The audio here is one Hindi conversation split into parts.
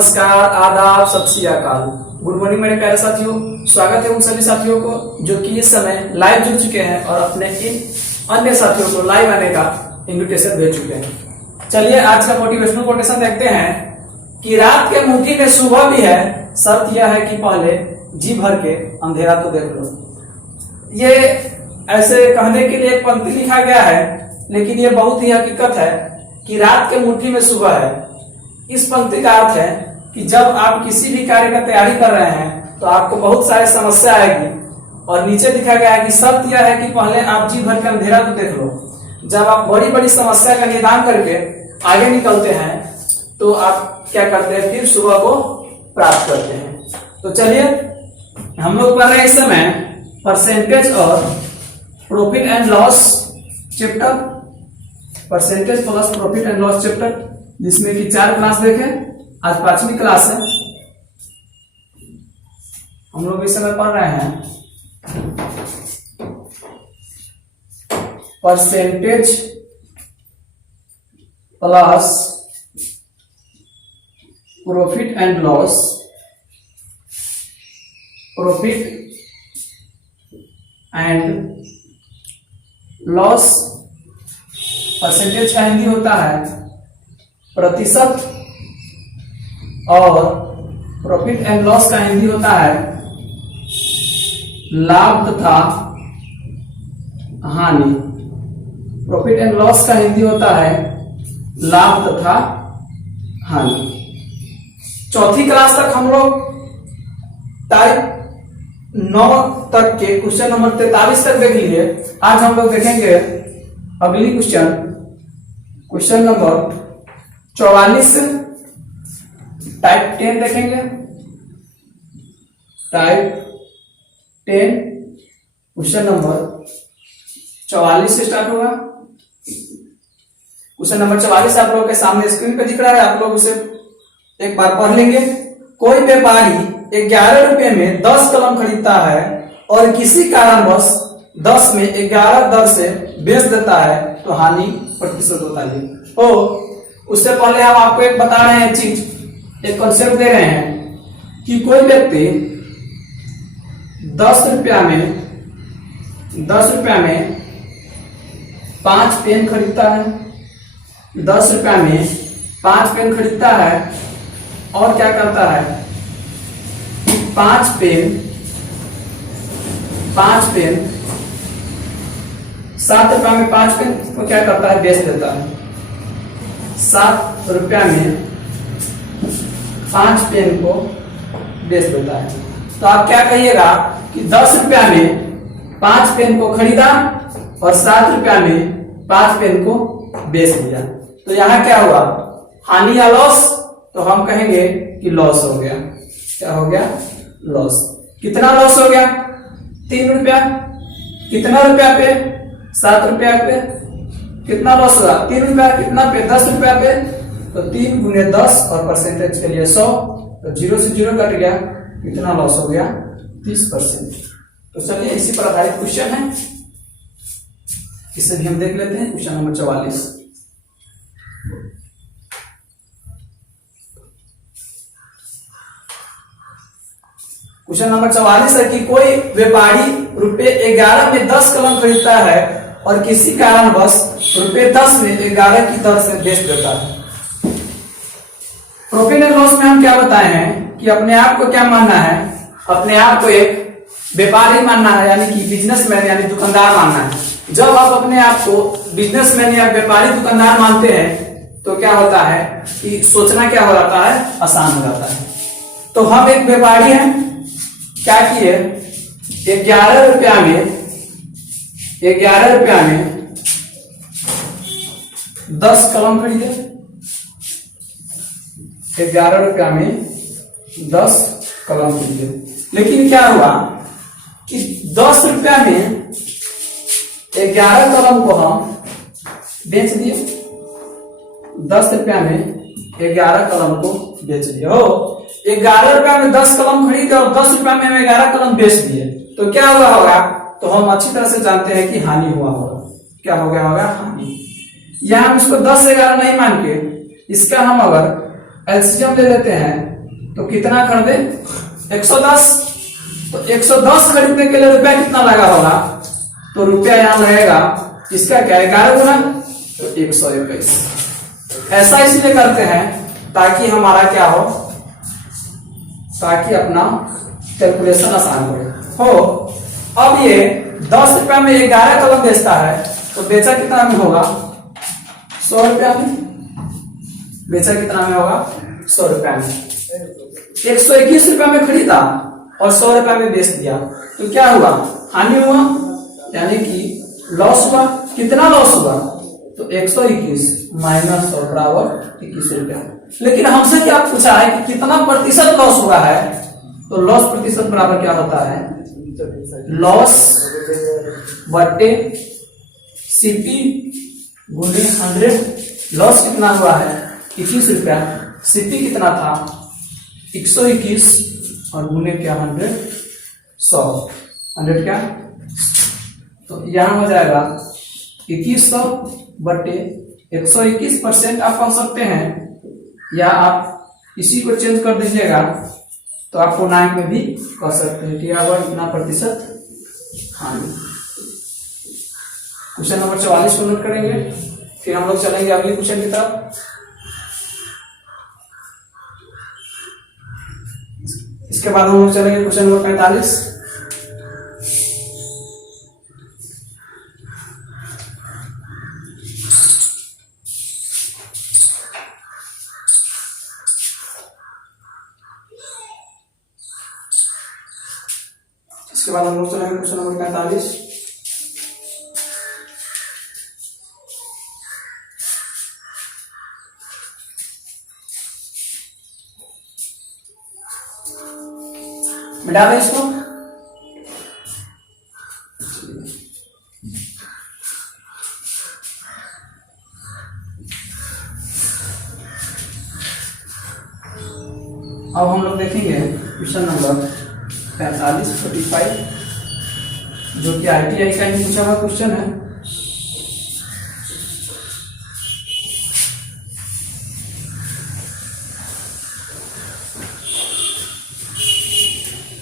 नमस्कार, आदाब, सत श्री अकाल, गुड मॉर्निंग मेरे प्यारे साथियों। स्वागत है उन सभी साथियों को जो कि इस समय लाइव जुड़ चुके हैं और अपने इन अन्य साथियों को लाइव आने का इनविटेशन भेज चुके हैं। चलिए आज का मोटिवेशनल कोटेशन देखते हैं कि रात के मुट्ठी में सुबह भी है, शर्त यह है कि पहले जी भर के अंधेरा तो देख लो। ये ऐसे कहने के लिए एक पंक्ति लिखा गया है, लेकिन ये बहुत ही हकीकत है कि रात के मुट्ठी में सुबह है। इस पंक्ति का अर्थ है कि जब आप किसी भी कार्य का तैयारी कर रहे हैं तो आपको बहुत सारी समस्या आएगी, और नीचे लिखा गया है कि शर्त यह है कि पहले आप जी भर के अंधेरा तो देख लो। जब आप बड़ी बड़ी समस्या का निदान करके आगे निकलते हैं तो आप क्या करते हैं, फिर सुबह को प्राप्त करते हैं। तो चलिए हम लोग पढ़ रहे हैं इस समय परसेंटेज और profit and loss chapter, percentage plus profit and loss chapter, जिसमें कि 4 क्लास देखे। आज 5वीं क्लास है। हम लोग इस समय पढ़ रहे हैं percentage plus profit and loss, profit and loss. Percentage का हिंदी होता है प्रतिशत और प्रॉफिट एंड लॉस का हिंदी होता है लाभ तथा हानि। प्रॉफिट एंड लॉस का हिंदी होता है लाभ तथा हानि। 4वीं क्लास तक हम लोग टाइप 9 तक के क्वेश्चन नंबर 43 तक देख लिए। आज हम लोग देखेंगे अगली क्वेश्चन नंबर 44 टाइप 10 देखेंगे। टाइप 10 क्वेश्चन नंबर 44 से स्टार्ट होगा। क्वेश्चन नंबर 44 आप लोगों के सामने स्क्रीन पे दिख रहा है, आप लोग उसे एक बार पढ़ लेंगे। कोई व्यापारी 11 रुपए में 10 कलम खरीदता है और किसी कारणवश 10 में 11 दर से बेच देता है तो हानि प्रतिशत होता है। उससे पहले हम आपको एक बता रहे हैं चीज, एक कॉन्सेप्ट दे रहे हैं कि कोई व्यक्ति 10 रुपया में 5 पेन खरीदता है। 10 रुपया में 5 पेन खरीदता है और क्या करता है, 5 पेन 7 रुपया में 5 पेन को क्या करता है, बेच देता है। 7 रुपया में 5 पेन को बेच देता है। तो आप क्या कहिएगा कि 10 रुपया में 5 पेन को खरीदा और 7 रुपया में 5 पेन को बेच दिया, तो यहां क्या हुआ, हानि या लॉस? तो हम कहेंगे कि लॉस हो गया। क्या हो गया? लॉस। कितना लॉस हो गया? 3 रुपया। कितना रुपया पे? 7 रुपया पे। कितना लॉस हुआ? 3 रुपया। कितना पे? 10 रुपया पे। तो 3 गुने 10 और परसेंटेज के लिए 100, तो 0 से 0 कट गया। कितना लॉस हो गया? 30%। तो चलिए इसी पर आधारित क्वेश्चन है, इसे भी हम देख लेते हैं। Question number 44। क्वेश्चन नंबर 44 है कि कोई व्यापारी रुपए 11 में 10 कलम खरीदता है और किसी कारणवश रुपए 10 में 11 की दर से बेच देता है। प्रॉफिट एंड लॉस में हम क्या बताए हैं कि अपने आप को क्या मानना है, अपने आप को एक व्यापारी मानना है, यानी कि बिजनेसमैन यानी दुकानदार मानना है। जब आप अपने आप को बिजनेसमैन या व्यापारी दुकानदार मानते हैं तो क्या होता है कि सोचना क्या हो जाता है, आसान हो जाता है। तो हम एक व्यापारी हैं, क्या किए, 11 रुपया में 10 कलम खरीदे। 11 रुपया में 10 कलम खरीदे, लेकिन क्या हुआ कि 10 रुपया में 11 कलम को हम बेच दिए। 10 रुपया में 11 कलम को बेच दिए। 11 रुपया में 10 कलम खरीदे और 10 रुपया में हम 11 कलम बेच दिए, तो क्या हुआ होगा? तो हम अच्छी तरह से जानते हैं कि हानि हुआ होगा। क्या हो गया होगा? हानि। यहां हम इसको 10 से 11 नहीं मान के इसका हम अगर एलसीएम ले लेते हैं तो कितना खरीदे 110। तो 110 खरीदने के लिए रुपया कितना लगा होगा, तो रुपया यहां लगेगा इसका क्या 11 गुना तो 121। ऐसा इसलिए करते हैं ताकि हमारा क्या हो, ताकि अपना कैलकुलेशन आसान हो। अब ये 10 रुपया में 11 कलम बेचता है तो बेचा कितना में होगा 100 रुपया में। बेचा कितना में होगा 100 रुपया में। 121 रुपया में खरीदा और 100 रुपया में बेच दिया तो क्या हुआ, हानि हुआ, यानी कि लॉस हुआ। कितना लॉस हुआ, तो 121 माइनस 100 बराबर 21 रुपया। लेकिन हमसे क्या पूछा है कि कितना प्रतिशत लॉस हुआ है, तो लॉस प्रतिशत बराबर क्या होता है, लॉस बटे सीपी गुणे 100। लॉस कितना हुआ है 21 रुपया, सीपी कितना था 121 और गुणे क्या 100 100 क्या, तो यहां हो जाएगा 2100 बटे 121%। आप कह सकते हैं या आप इसी को चेंज कर दीजिएगा तो आपको 9 में भी कह सकते हैं कि इतना प्रतिशत हानि। क्वेश्चन नंबर 44 को नोट करेंगे, फिर हम लोग चलेंगे अगले क्वेश्चन की तरफ। इसके बाद हम लोग चलेंगे क्वेश्चन नंबर 45। इसके बाद हम लोग चलेंगे क्वेश्चन नंबर 45। मिटा दें इसको। अब हम लोग देखेंगे क्वेश्चन नंबर 45 जो कि ITI का ही पूछा हुआ क्वेश्चन है।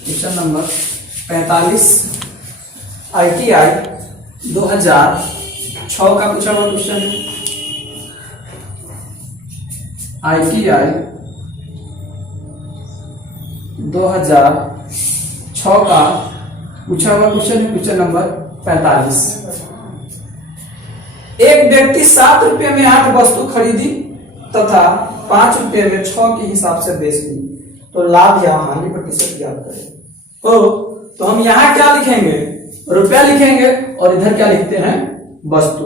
क्वेश्चन नंबर 45 ITI 2006 का पूछा हुआ क्वेश्चन है। ITI 2006 का पूछा हुआ क्वेश्चन है। Question number 45। एक व्यक्ति 7 रुपये में 8 वस्तु खरीदी तथा 5 रुपये में 6 के हिसाब से बेच दी, तो लाभ या हानि प्रतिशत ज्ञात करें। तो हम यहाँ क्या लिखेंगे, रुपया लिखेंगे और इधर क्या लिखते हैं, वस्तु।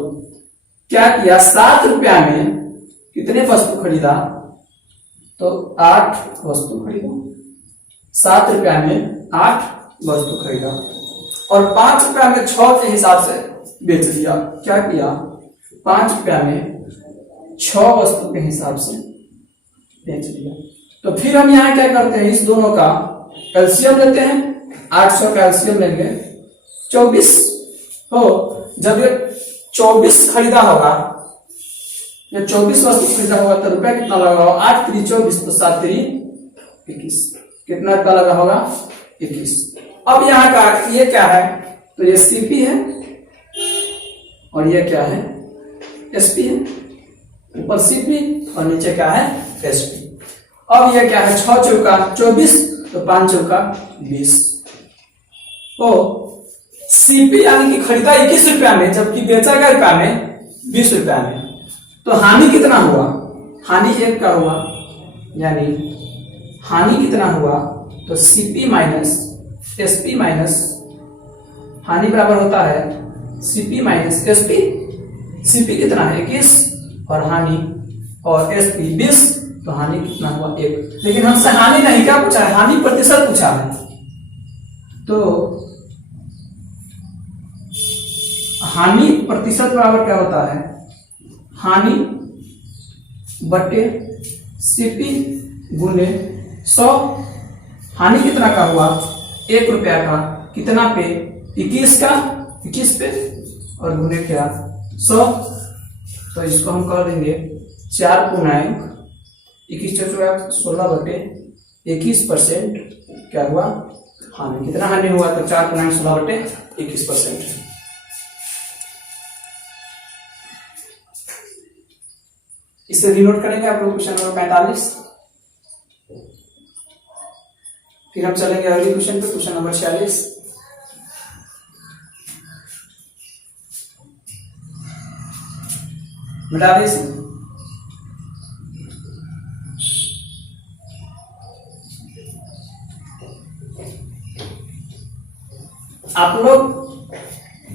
क्या किया, 7 रुपया में कितने वस्तु खरीदा, तो 8 वस्तु खरीदा। 7 रुपया में 8 वस्तु खरीदा और 5 रुपया में 6 के हिसाब से बेच दिया। क्या किया, 5 रुपया में 6 वस्तु के हिसाब से बेच दिया। तो फिर हम यहाँ क्या करते हैं, इस दोनों का एलसीएम लेते हैं। 800 का एलसीएम लेंगे 24 हो। जब ये 24 खरीदा होगा, ये 24 वस्तु खरीदा होगा तो रुपया कितना लगा होगा, 8 3 24 तो 7 3 21। कितना रुपया लगा होगा 21। अब यहाँ का ये क्या है, तो ये सीपी है और ये क्या है, एसपी है। ऊपर सीपी और नीचे क्या है, एसपी। अब ये क्या है, 6 चौका 24 तो 5 चौका 20। तो सीपी यानी कि खरीदा 21 रुपया में जबकि बेचा गया रुपया में 20 रुपया में। तो हानि कितना हुआ, हानि 1 का हुआ, यानी हानि कितना हुआ, तो सीपी माइनस एसपी माइनस हानि बराबर होता है सीपी माइनस एसपी। सीपी कितना है 21 और हानि और एसपी 20, तो हानि कितना हुआ 1। लेकिन हमसे हानि नहीं क्या पूछा है, हानि प्रतिशत पूछा है। तो हानि प्रतिशत बराबर क्या होता है, हानि बटे सीपी गुने 100। हानि कितना का हुआ, 1 रुपया का, कितना पे 21 का, 21 पे और गुने क्या 100। तो इसको हम कर देंगे 4 गुना 21 16 बटे 21% क्या हुआ, हानि। कितना हानि हुआ, तो 4.16/21%। इसे डिनोट करेंगे आप लोग क्वेश्चन नंबर 45। फिर हम चलेंगे अगले क्वेश्चन पे, क्वेश्चन नंबर 46। मिटा दीजिए। आप लोग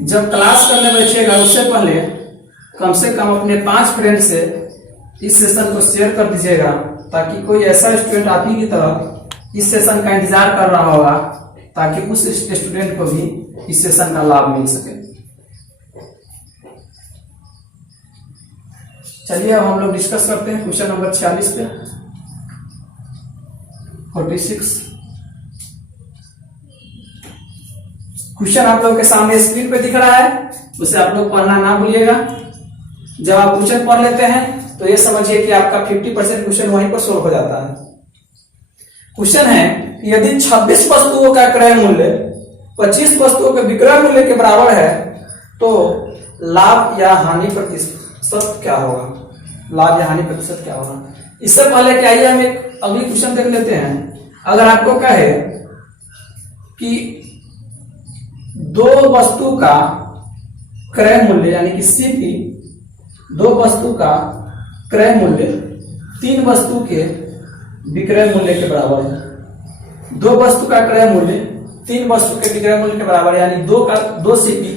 जब क्लास करने बैठिएगा उससे पहले कम से कम अपने 5 फ्रेंड से इस सेशन को शेयर कर दीजिएगा, ताकि कोई ऐसा स्टूडेंट आप ही की तरह इस सेशन का इंतजार कर रहा होगा, ताकि उस स्टूडेंट को भी इस सेशन का लाभ मिल सके। चलिए अब हम लोग डिस्कस करते हैं क्वेश्चन नंबर 46 पे। 46 क्वेश्चन आप लोगों के सामने स्क्रीन पे दिख रहा है, उसे आप लोग पढ़ना ना भूलिएगा। जब आप क्वेश्चन पढ़ लेते हैं तो ये समझिए कि आपका 50% क्वेश्चन वहीं पर सोल्व हो जाता है। क्वेश्चन है, यदि 26 वस्तुओं का क्रय मूल्य 25 वस्तुओं के विक्रय मूल्य के बराबर है तो लाभ या हानि प्रतिशत क्या होगा। लाभ या हानि प्रतिशत क्या होगा। इससे पहले क्या, आइए हम एक अगली क्वेश्चन देख लेते हैं। अगर आपको कहे कि दो वस्तु का क्रय मूल्य यानी कि सीपी, दो वस्तु का क्रय मूल्य 3 वस्तु के विक्रय मूल्य के बराबर है। दो वस्तु का क्रय मूल्य 3 वस्तु के विक्रय मूल्य के बराबर है, यानी 2 सीपी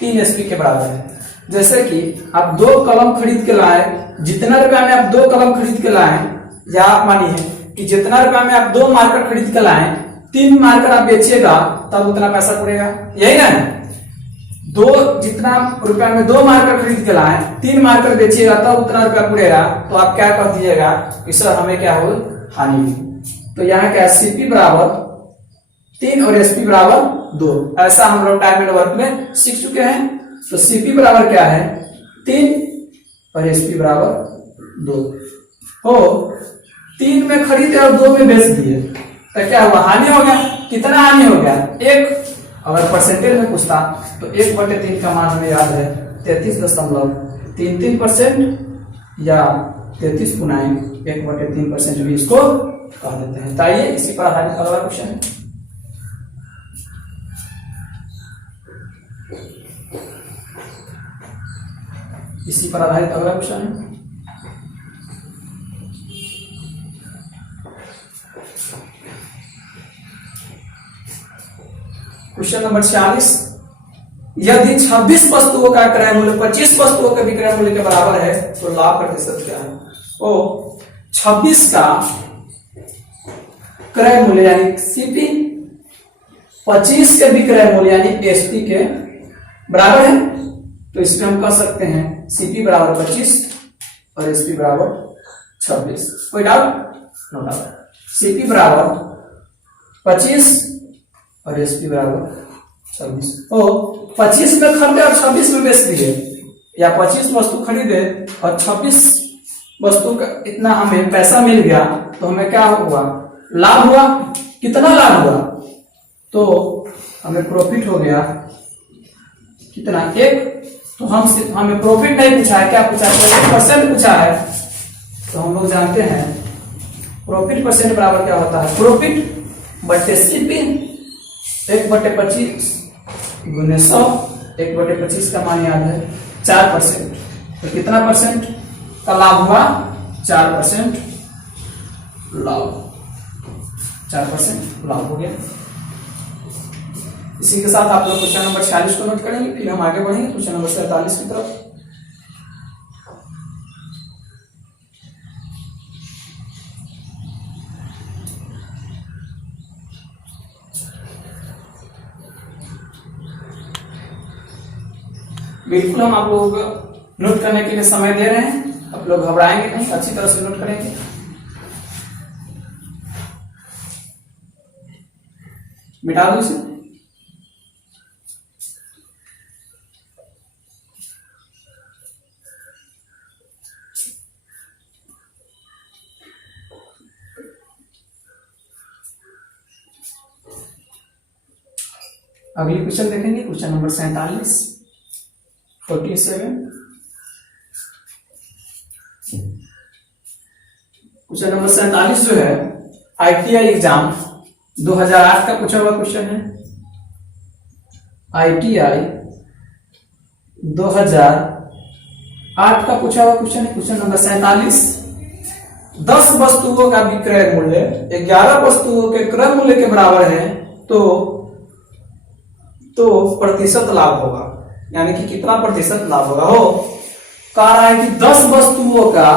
3 एसपी के बराबर है। जैसे कि आप 2 कलम खरीद के लाए, जितना रुपया में आप 2 कलम खरीद के लाए, या आप मानिए कि जितना रुपया में आप 2 मार्कर खरीद के लाए, 3 मार्कर आप बेचिएगा तब उतना पैसा पड़ेगा, यही ना। जितना रुपया में 2 मार्कर खरीद के लाए, 3 मार्कर बेचिएगा तब उतना रुपया पड़ेगा, तो आप क्या कर दीजिएगा कि सर हमें क्या हो, हानि। तो यहाँ क्या, सीपी बराबर 3 और एसपी बराबर 2, ऐसा हम लोग टाइम एंड वर्क में सीख चुके हैं। तो सीपी बराबर क्या है, 3 और एसपी बराबर 2। हो 3 में खरीदे और 2 में बेच दिए तो क्या हुआ, हानि हो गया। कितना हानि हो गया, 1। अगर परसेंटेज में पूछता तो 1/3 का मान हमें याद है 33.33% या 33 गुनाएं 1/3% भी इसको कह देते हैं। तो आइए इसी पर आधारित अगला क्वेश्चन है। इसी पर आधारित अगला क्वेश्चन है। क्वेश्चन नंबर 46, यदि 26 वस्तुओं का क्रय मूल्य 25 वस्तुओं के विक्रय मूल्य के बराबर है तो लाभ प्रतिशत क्या है। ओ 26 का क्रय मूल्य यानी सीपी 25 के विक्रय मूल्य यानी एसपी के बराबर है, तो इसमें हम कह सकते हैं सीपी बराबर 25 और एसपी बराबर 26। कोई डाउट, नो डाउट। सीपी बराबर 25 और एसपी बराबर 26। ओ 25 में खरीदे और 26 में बेच दिए, या 25 वस्तु खरीदे और 26 वस्तु का इतना हमें पैसा मिल गया, तो हमें क्या हुआ, लाभ हुआ। कितना लाभ हुआ, तो हमें प्रॉफिट हो गया कितना, 1। तो हमें प्रॉफिट नहीं पूछा है, क्या पूछा है, परसेंट पूछा है। तो हम लोग जानते हैं प्रॉफिट परसेंट बराबर क्या होता है, प्रॉफिट बटे सीपी 1/25 गुने 100। 1/25 का मान याद है 4%। तो कितना परसेंट का लाभ हुआ, 4% लाभ, 4% लाभ हो गया। इसी के साथ आप लोग क्वेश्चन नंबर 46 को नोट करेंगे, फिर हम आगे बढ़ेंगे क्वेश्चन नंबर 47 की तरफ। बिल्कुल हम आप लोगों को नोट करने के लिए समय दे रहे हैं, आप लोग घबराएंगे नहीं, अच्छी तरह से नोट करेंगे। मिटा दो इसे। अगली क्वेश्चन देखेंगे, क्वेश्चन नंबर 47 47। क्वेश्चन नंबर 47 जो है ITI एग्जाम 2008 का पूछा हुआ क्वेश्चन है। ITI 2008 का पूछा हुआ क्वेश्चन है। Question number 47। 10 वस्तुओं का विक्रय मूल्य 11 वस्तुओं के क्रय मूल्य के बराबर है तो प्रतिशत लाभ होगा, यानी कि कितना प्रतिशत लाभ होगा। हो कह रहा है कि 10 वस्तुओं का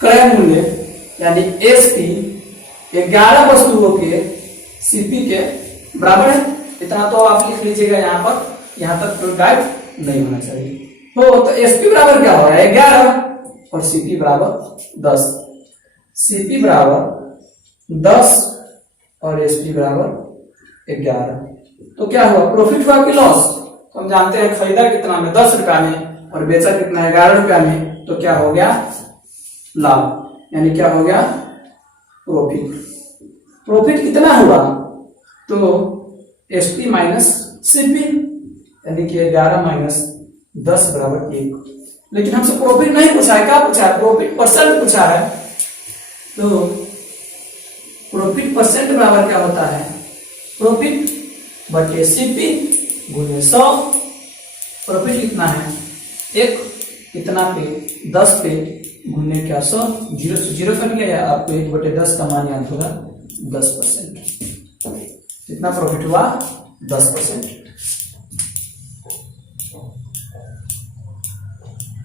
क्रय मूल्य यानी SP 11 वस्तुओं के CP के बराबर है। इतना तो आप लिख लीजिएगा यहाँ पर, यहाँ तक तो गाइड नहीं होना चाहिए। तो SP बराबर क्या हो रहा है 11 और CP बराबर 10। CP बराबर 10 और SP बराबर 11। तो क्या हुआ, प्रॉफिट हुआ कि लॉस। तो हम जानते हैं खरीदा कितना में 10 रुपया में और बेचा कितना है 11 रुपया में, तो क्या हो गया लाभ, यानी क्या हो गया प्रॉफिट। प्रॉफिट कितना हुआ तो SP माइनस CP, यानी कि 11 माइनस 10 बराबर 1। लेकिन हमसे प्रॉफिट नहीं पूछा है, क्या पूछा है प्रॉफिट परसेंट पूछा है। तो प्रॉफिट परसेंट बराबर क्या होता है प्रॉफिट बटे CP गुणे 100। प्रॉफिट कितना है 1 कितना पे 10 पे गुणे क्या 100, 0 से 0 कर लिया या आपको 1/10 का मान याद होगा 10%। कितना प्रॉफिट हुआ 10%।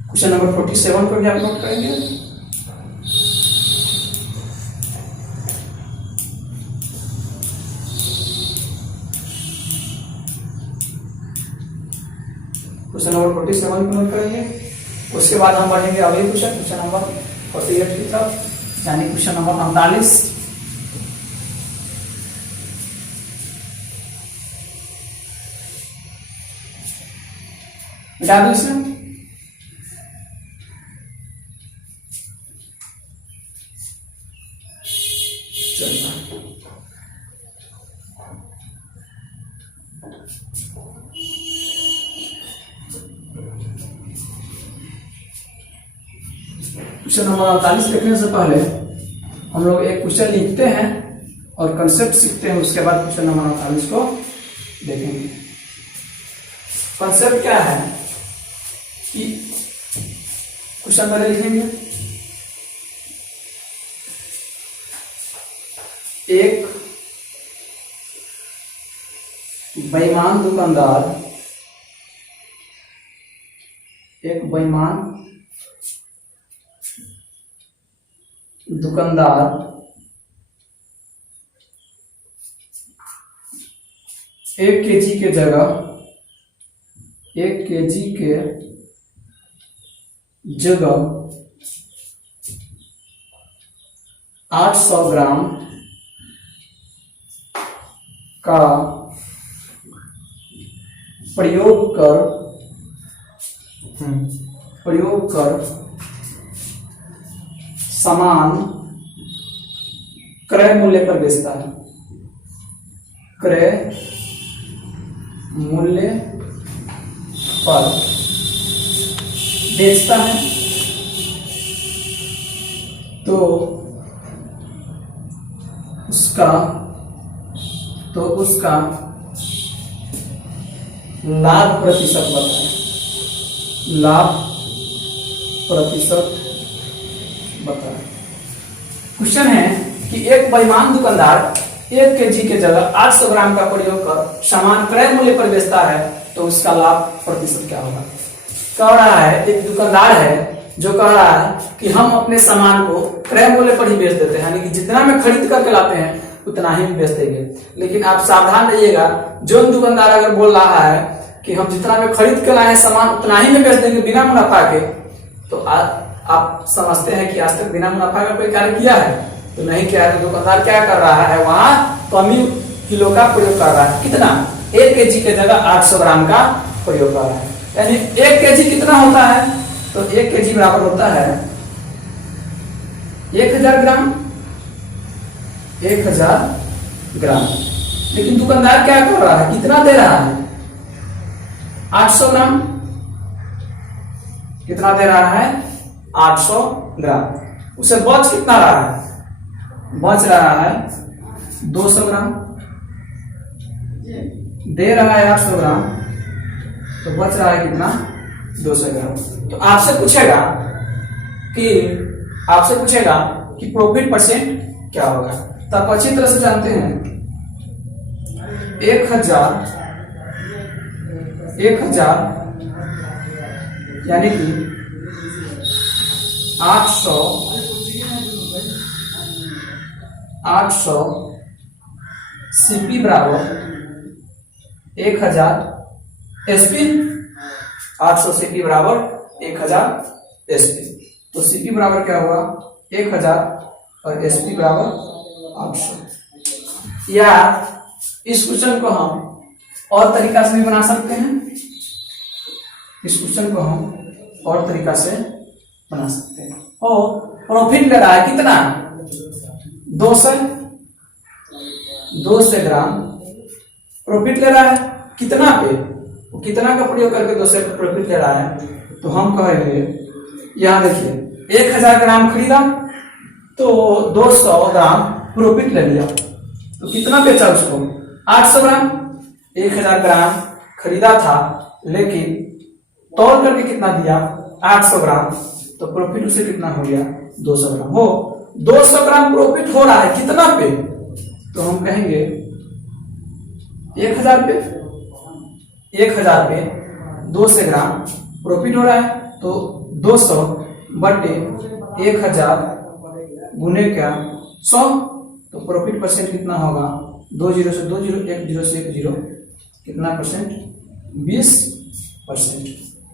क्वेश्चन नंबर 47 को भी आप नोट करेंगे। क्वेश्चन नंबर 47 को नोट करेंगे। उसके बाद हम बढ़ेंगे अगले क्वेश्चन नंबर 48 की तरफ, यानी क्वेश्चन नंबर 45। मिटा दो इसमें। क्वेश्चन नंबर 48 देखने से पहले हम लोग एक क्वेश्चन लिखते हैं और कंसेप्ट सीखते हैं, उसके बाद क्वेश्चन नंबर 48 को देखेंगे। कंसेप्ट क्या है कि क्वेश्चन पहले लिखेंगे, एक बेईमान दुकानदार एक केजी के जगह 800 ग्राम का प्रयोग कर सामान क्रय मूल्य पर बेचता है। क्रय मूल्य पर बेचता है तो उसका लाभ प्रतिशत बताएं। लाभ प्रतिशत बताएं। क्वेश्चन है कि एक बेईमान दुकानदार 1 केजी के जगह 800 ग्राम का प्रयोग कर सामान क्रय मूल्य पर बेचता है तो उसका लाभ प्रतिशत क्या होगा। कह रहा है एक दुकानदार है जो कह रहा है कि हम अपने सामान को क्रय मूल्य पर ही बेच देते हैं, यानी कि जितना में खरीद करके लाते हैं उतना ही बेच देंगे। लेकिन आप सावधान रहिएगा, जो दुकानदार अगर बोल रहा है कि हम जितना में खरीद के लाए हैं सामान उतना ही में बेच देंगे बिना मुनाफा के, तो आप समझते हैं कि आज तक बिना मुनाफा का कोई कार्य किया है तो नहीं किया है। तो दुकानदार क्या कर रहा है, वहां कमी किलो का प्रयोग कर रहा है। कितना 1 केजी के जगह 800 ग्राम का प्रयोग कर रहा है, यानी 1 केजी कितना होता है तो 1 केजी बराबर होता है 1000 ग्राम। 1000 ग्राम लेकिन दुकानदार क्या कर रहा है, कितना दे रहा है, 800 ग्राम। कितना दे रहा है, 800 ग्राम। उसे बच कितना रहा है, बच रहा है 200 ग्राम। दे रहा है 800 ग्राम, तो बच रहा है कितना, 200 ग्राम। तो आपसे पूछेगा कि प्रॉफिट परसेंट क्या होगा। तो आप अच्छी तरह से जानते हैं 1000 यानी कि 800 सीपी बराबर 1000 एसपी। 800 सीपी बराबर 1000 एसपी। तो सीपी बराबर क्या हुआ, 1000 और एसपी बराबर 800। या इस क्वेश्चन को हम और तरीका से भी बना सकते हैं। इस क्वेश्चन को हम और तरीका से बना सकते हैं। और प्रॉफिट ले रहा है कितना, 200 ग्राम प्रॉफिट ले रहा है। कितना पे, वो कितना का प्रयोग करके 200 पे प्रॉफिट ले रहा है। तो हम कहेंगे, यहां देखिए 1000 ग्राम खरीदा तो 200 ग्राम प्रॉफिट ले लिया, तो कितना बेचा उसको, 800 ग्राम। 1000 ग्राम खरीदा था लेकिन तौल करके कितना दिया, 800 ग्राम। तो प्रॉफिट उसे कितना हो गया, 200 ग्राम। हो 200 ग्राम प्रॉफिट हो रहा है कितना पे, तो हम कहेंगे 1000 पे। 1000 पे 200 ग्राम प्रॉफिट हो रहा है, तो 200 बटे 1000 गुने क्या 100। तो प्रॉफिट परसेंट कितना होगा, 20 से 20, 10 से 10, कितना परसेंट, 20%।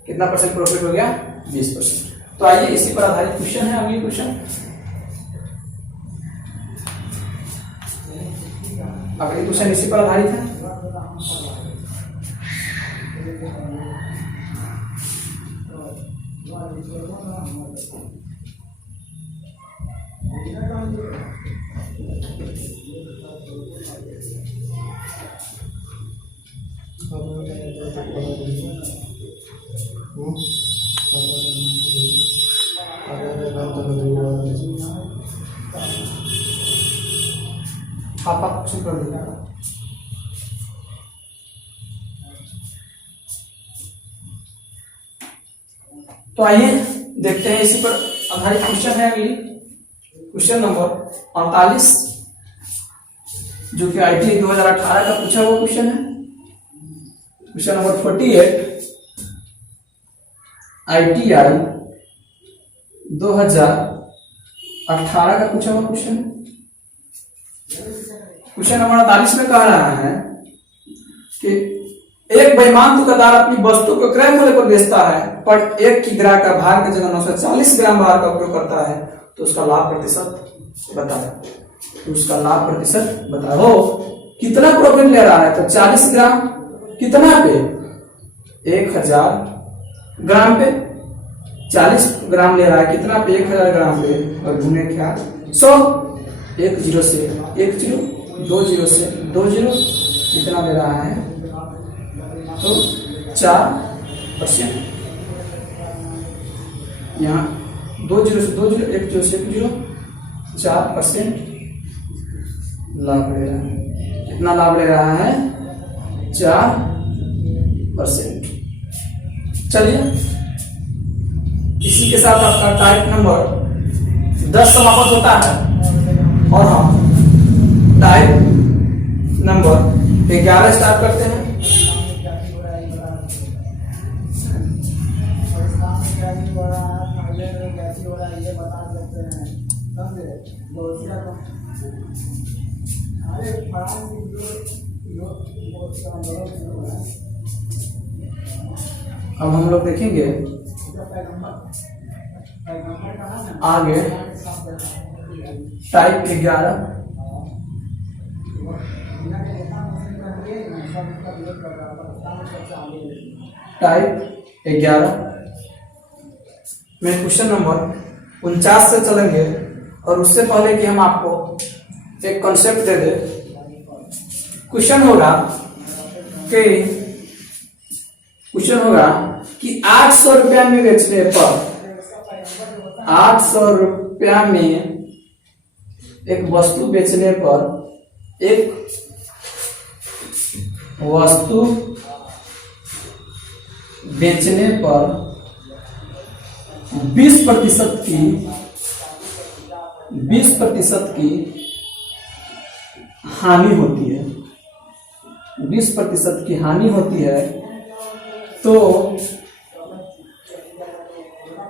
कितना परसेंट प्रॉफिट हो गया, 20%। तो आइए इसी पर आधारित क्वेश्चन है अगली क्वेश्चन। अगली क्वेश्चन इसी पर आधारित है। आप कर दीजिए। तो आइए देखते हैं इसी पर आधारित क्वेश्चन है अगली क्वेश्चन नंबर 48, जो कि आईटी 2018 का पूछा हुआ क्वेश्चन है। क्वेश्चन नंबर 48 ITI 2018 का पूछा हुआ क्वेश्चन है। क्वेश्चन नंबर 48 में कह रहा है कि एक बेईमान दुकानदार अपनी वस्तु को क्रय मूल्य पर बेचता है, पर एक की ग्राहक का भार की जगह 940 ग्राम भार का उपयोग करता है, तो उसका लाभ प्रतिशत बताओ। तो उसका लाभ प्रतिशत बताओ, कितना प्रॉफिट ले रहा है, तो 40 ग्राम। कितना पे, 1000 ग्राम पे 40 ग्राम ले रहा है, कितना पे, 1000 ग्राम पे, और गुने क्या 100। 10 से 10, 20 से 20, कितना ले रहा है, तो 4%। यहाँ 20 से 20, 10 से 10, 4% लाभ ले रहा है। कितना लाभ ले रहा है, 4%। चलिए इसी के साथ आपका टाइप नंबर 10 समाप्त होता है, और हम टाइप नंबर 11 स्टार्ट करते हैं। अब हम लोग देखेंगे आगे टाइप 11। टाइप 11 में क्वेश्चन नंबर 49 से चलेंगे, और उससे पहले कि हम आपको एक कॉन्सेप्ट दे दे, क्वेश्चन होगा कि 800 रुपया में बेचने पर 800 रुपया में एक वस्तु बेचने पर 20% की हानि होती है, 20% की हानि होती है, तो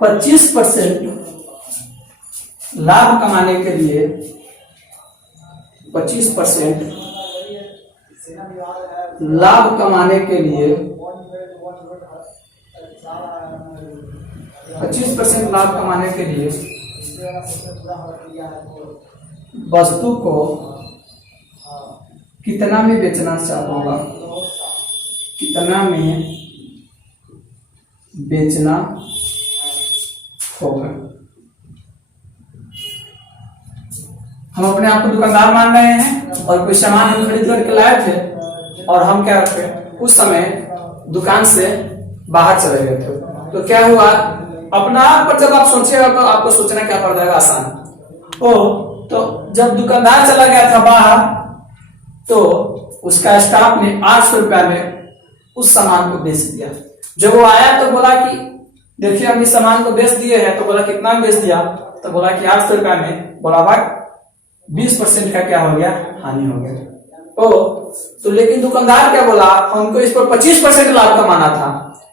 25% लाभ कमाने के लिए 25% लाभ कमाने के लिए 25% लाभ कमाने के लिए वस्तु को कितना में बेचना चाहूंगा, कितना में बेचना होगा। हम अपने आप को दुकानदार मान रहे हैं और कोई सामान हम खरीद करके लाए थे और हम क्या करते हैं, उस समय दुकान से बाहर चले गए थे। तो क्या हुआ, अपना आप पर जब आप सोचेगा तो आपको सोचना क्या पड़ जाएगा, आसान। तो जब दुकानदार चला गया था बाहर, तो उसका स्टाफ ने 800 रुपया में उस सामान को बेच दिया। जब वो आया तो बोला कि देखिए हम इस सामान को बेच दिए हैं। तो बोला कितना में बेच दिया, तो बोला कि 800 रुपया में। बोला भाई 20% का क्या हो गया, हानि हो गया। तो लेकिन दुकानदार क्या बोला, हमको इस पर 25% लाभ कमाना था,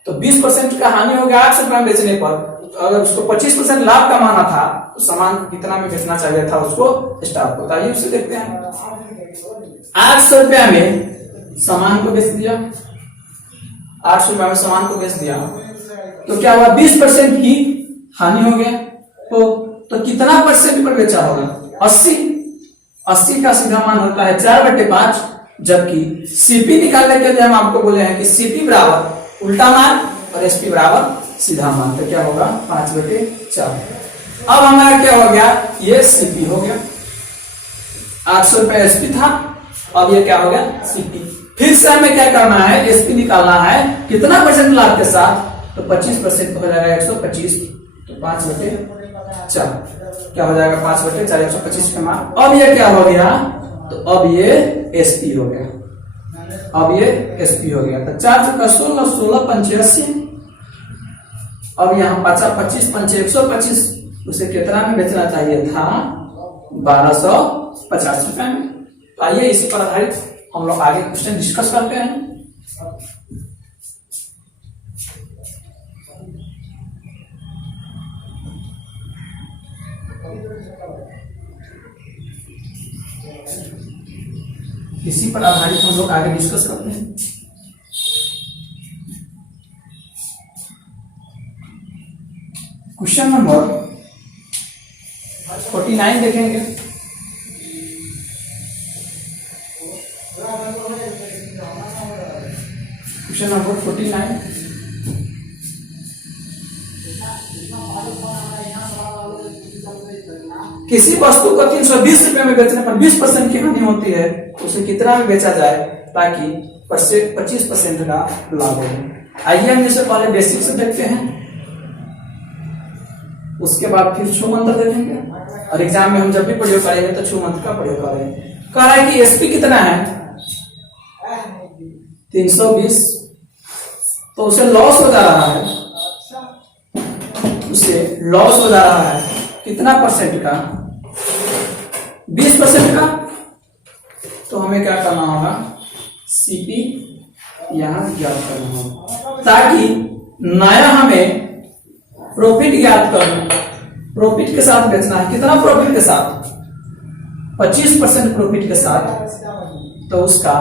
तो 20% का हानि हो गया 800 रुपया बेचने पर। तो अगर उसको 25% लाभ कमाना था तो सामान कितना में बेचना चाहिए था उसको, स्टाफ को। आइए उसे देखते हैं। 800 रुपया में सामान को बेच दिया, 800 रुपया में सामान को बेच दिया, तो क्या हुआ, 20% की हानि हो गया। तो कितना परसेंट पर बेचा होगा, 80 का सीधा मान होता है 4/5, जबकि सीपी निकालने के लिए हम आपको बोले हैं कि सीपी बराबर उल्टा मान और एसपी बराबर सीधा मान। तो क्या होगा, 5/4। अब हमारा क्या हो गया, ये सीपी हो गया। 800 रुपया एसपी था, अब ये क्या हो गया, सीपी। फिर से हमें क्या करना है, एसपी निकालना है कितना परसेंट लाभ के साथ, तो 25% हो जाएगा 125, तो 5/4 क्या हो जाएगा, 5/4 125 का मान। अब ये क्या हो गया, तो अब ये एसपी हो गया, अब ये एसपी हो गया। तो 4 × 16, 16 × 5 80। अब यहाँ 25 × 5 125, उसे कितना में बेचना चाहिए था, 1250 रुपए में। तो आइए इसी पर आधारित हम लोग आगे क्वेश्चन डिस्कस करते हैं। इसी पर आधारित हम लोग आगे डिस्कस करते हैं। क्वेश्चन नंबर 49 देखेंगे। क्वेश्चन नंबर 49, किसी वस्तु को 320 रुपए में बेचने पर 20% की हानि होती है, उसे कितना में बेचा जाए ताकि 25% का लाभ हो। आइए हम इससे पहले बेसिक से देखते हैं, उसके बाद फिर छू मंत्र देखेंगे, और एग्जाम में हम जब भी प्रयोग करेंगे तो छू मंत्र का प्रयोग करेंगे। कह रहा है कि एसपी कितना है, 320, तो उसे लॉस हो जा रहा है, उसे लॉस हो जा रहा है कितना परसेंट का, 20% का। तो हमें क्या करना होगा, सीपी यहां ज्ञात करना होगा, ताकि नया हमें प्रॉफिट ज्ञात करना। प्रॉफिट के साथ बेचना है, कितना प्रॉफिट के साथ, 25% प्रॉफिट के साथ। तो उसका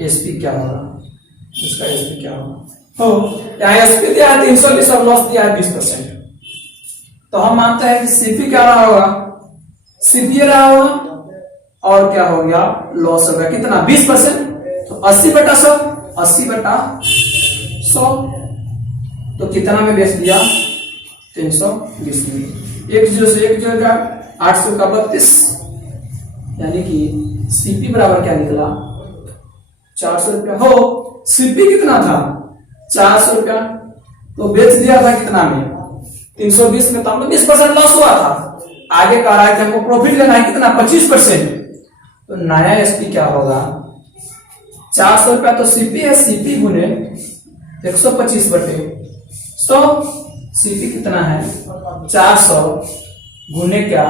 एसपी क्या होगा, उसका एसपी क्या होगा, यहाँ एसपी दिया है 320 और लॉस दिया है 20%। तो हम मानते हैं कि सीपी क्या रहा होगा, सीपी रहा होगा, और क्या हो गया, लॉस हो गया कितना, 20%। तो 80/100, 80/100, तो कितना में बेच दिया, 320 में। 1 0 से 1 0 800 का 32, यानी कि सीपी बराबर क्या निकला, 400 रुपया हो। सीपी कितना था 400 रुपया, तो बेच दिया था कितना में 320 में, तो हमको 20% लॉस हुआ था। आगे कह रहा है कि हमको प्रॉफिट लेना है कितना 25%, तो नया एसपी क्या होगा 400 रुपया, तो सीपी है, सीपी गुने 125 बटे 100। सीपी कितना है 400 गुने क्या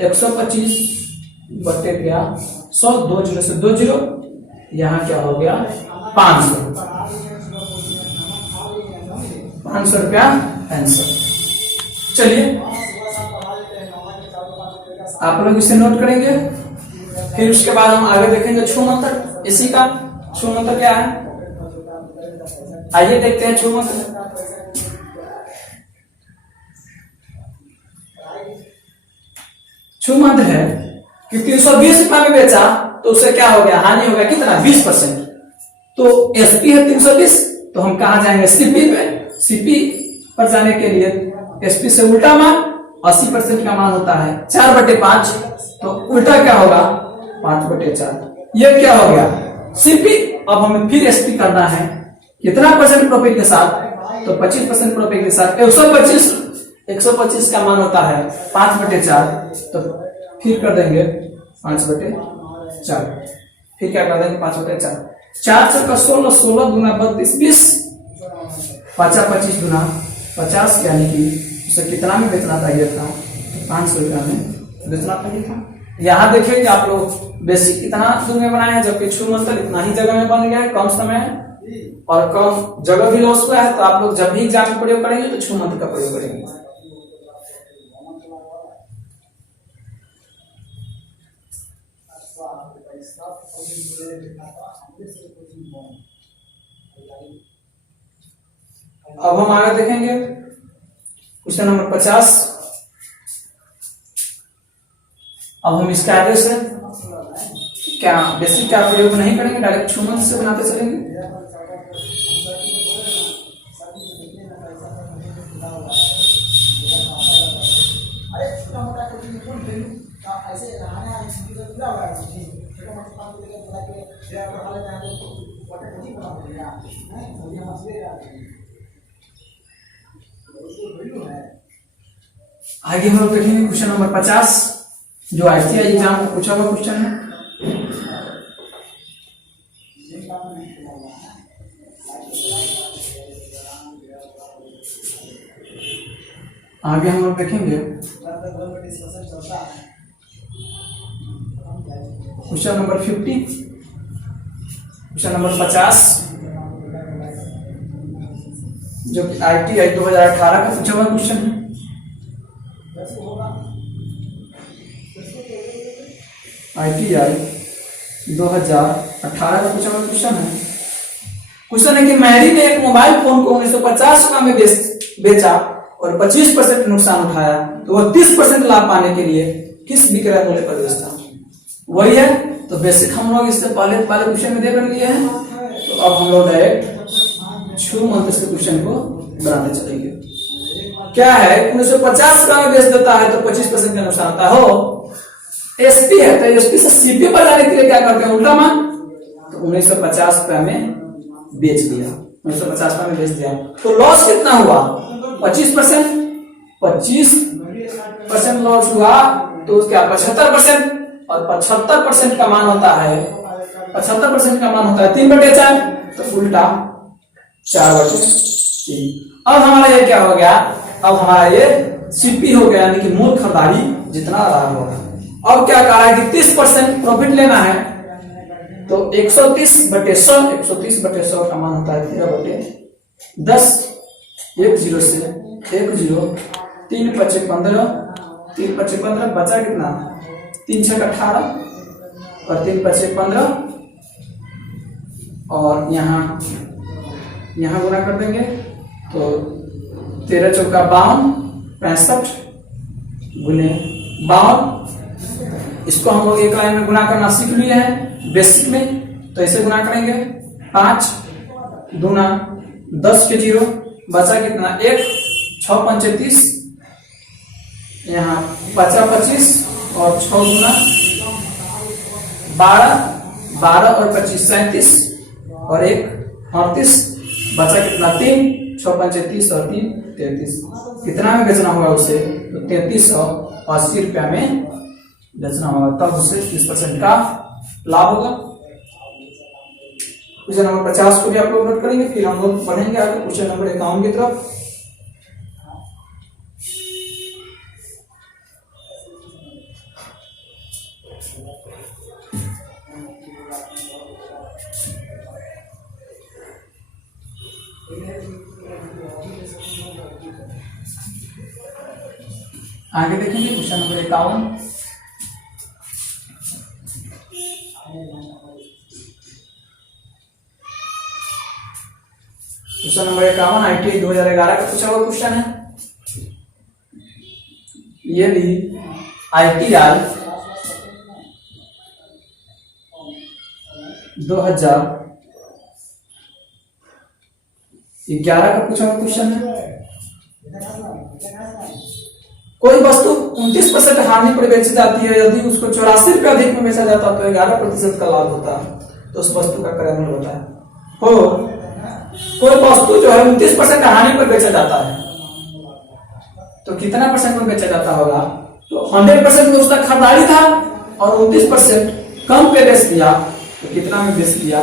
125 बटे क्या 100, 2 जीरो से 2 जीरो, यहाँ क्या हो गया 500 रुपया आंसर। चलिए आप लोग इसे नोट करेंगे, फिर उसके बाद हम आगे देखेंगे छू मंत्र। इसी का छू मंत्र क्या है, आइए देखते हैं छू मंत्र। छू मंत्र है कि 320 रुपया में बेचा तो उसे क्या हो गया हानि हो गया कितना 20%। तो एसपी है 320, तो हम कहा जाएंगे सीपी पे। सीपी पर जाने के लिए एसपी से उल्टा मान 80% का मान होता है 4/5, तो उल्टा क्या होगा 5/4। ये क्या हो गया सीपी। अब हमें फिर एसपी करना है कितना परसेंट प्रॉफिट के साथ, तो 25% प्रॉफिट के साथ 125 का मान होता है 5/4, तो फिर कर देंगे 5/4। फिर क्या कर देंगे 5/4, 4 चौका 16, 16 दूना 32, 20, 25 दूना 50, यानी कि उसे कितना में बेचना चाहिए था 500 रुपया में बेचना चाहिए था। यहाँ देखिए कि आप लोग बेसिक कितना दूर में बनाए हैं, जबकि छू मंत्र इतना ही जगह में बन गया है, कम समय और कम जगह भी लॉस हुआ है। तो आप लोग जब भी एग्जाम में प्रयोग करेंगे तो छू मंत्र का प्रयोग करेंगे। अब हम आगे देखेंगे क्वेश्चन नंबर 50। अब हम इसके आगे से क्या बेसिक का प्रयोग नहीं करेंगे, डायरेक्ट छू मंत्र से बनाते चलेंगे। आगे हम लोग देखेंगे क्वेश्चन नंबर 50, जो आईसीआई एग्जाम में पूछा हुआ क्वेश्चन है। आगे हम लोग देखेंगे क्वेश्चन नंबर 50, क्वेश्चन नंबर 50, जो कि ITI 2018 का पूछा हुआ क्वेश्चन है। ITI 2018 का पूछा हुआ क्वेश्चन है। क्वेश्चन है कि मैरी ने एक मोबाइल फोन को 1950 रुपया में बेचा और 25% नुकसान उठाया, तो वह 30% लाभ पाने के लिए किस विक्रय मूल्य पर बेचता। वही है, तो बेसिक हम लोग इससे पहले वाले क्वेश्चन में देख लिए हैं, तो अब हम लोग डायरेक्ट छू मंत्र से क्वेश्चन को बनाते चलेंगे। क्या है 1950 रुपया में बेच देता है तो 25% का नुकसान होता हो। एसपी है, तो एसपी से सीपी पर जाने के लिए क्या करते हैं उल्टा मान, तो 1950 रुपया में बेच दिया, 1950 रुपया में बेच दिया, तो लॉस कितना हुआ 25%। 25% लॉस हुआ तो क्या 75%, और 75% का मान होता है 75% का मान होता है 3/4, तो उल्टा 4/3। अब हमारा ये क्या हो गया, अब हमारा ये सीपी हो गया, यानी कि मूल खरीदारी जितना लाभ होगा। अब क्या कह रहा है कि 30% प्रॉफिट लेना है, तो 130/100, 130/100 का मान होता है 13/10, 1 0 से 1 0, 3×5 15, 3×5 15, बचा कितना 3×6 18 और 3×5 15, और यहाँ गुना कर देंगे तो 13×4 52, 65 गुने 52। इसको हम लोग एक लाइन में गुना करना सीख लिए हैं बेसिक में, तो ऐसे गुना करेंगे 5 दूना 10 के 0, बचा कितना 1, 6 5 30, यहाँ 50 25 और 6 दूना 12, 12 और 25 37, और एक 38, बचा कितना 3, 6 पंचे 30 और 3 33। कितना में बेचना होगा उसे? तो 3380 रुपया में बेचना होगा, तब उसे 30% का लाभ होगा। क्वेश्चन नंबर 50 को भी आप लोग नोट करेंगे, फिर हम लोग पढ़ेंगे आगे क्वेश्चन नंबर 51 की तरफ। आगे देखेंगे question number 51। Question number 51 ITI 2011 का पूछा हुआ क्वेश्चन है। ये भी ITI 2011 का पूछा हुआ क्वेश्चन है। कोई वस्तु 29% हानि पर बेची जाती है, यदि उसको 84 रुपये अधिक में बेचा जाता है तो 11% का लाभ होता है, तो उस वस्तु का क्रय मूल्य होता है। हो कोई वस्तु जो है 29% हानि पर बेचा जाता है, तो कितना परसेंट में बेचा जाता होगा? तो 100% में उसका खरीदारी था और 29% कम पे बेच दिया, तो कितना में बेच दिया?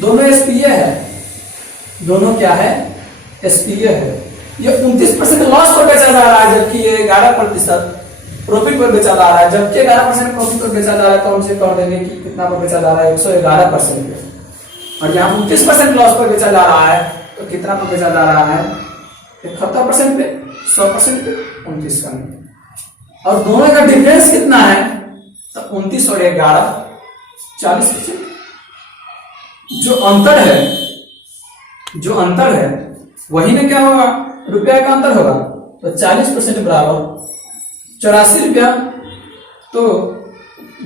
दोनों एसपीए है, दोनों क्या है? एसपीए है। ये 29% लॉस पर बेचा जा रहा है, जबकि ये 11% प्रॉफिट पर बेचा जा रहा है। जबकि 11% प्रॉफिट पर बेचा जा रहा है, तो हमसे कह देंगे कि कितना पर बेचा जा रहा है? 111% पे। और यहाँ 29% लॉस पर बेचा जा रहा है, तो कितना पर बेचा जा रहा है? 71% पे, 100% पे 29 का नहीं। और दोनों का डिफरेंस कितना है? तो 29 और 11 40%। जो अंतर है वही में क्या होगा? रुपया का अंतर होगा। तो 40% बराबर 84 रुपया, तो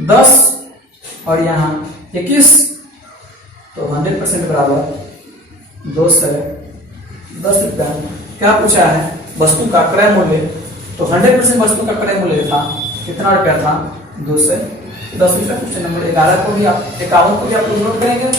10 और यहाँ 21, तो 100% बराबर 210 रुपया। क्या पूछा है? वस्तु का क्रय मूल्य। तो 100% वस्तु का क्रय मूल्य था कितना रुपया था? 210 रुपया। क्वेश्चन नंबर 11 को भी आप 51 को भी आप लोग नोट करेंगे।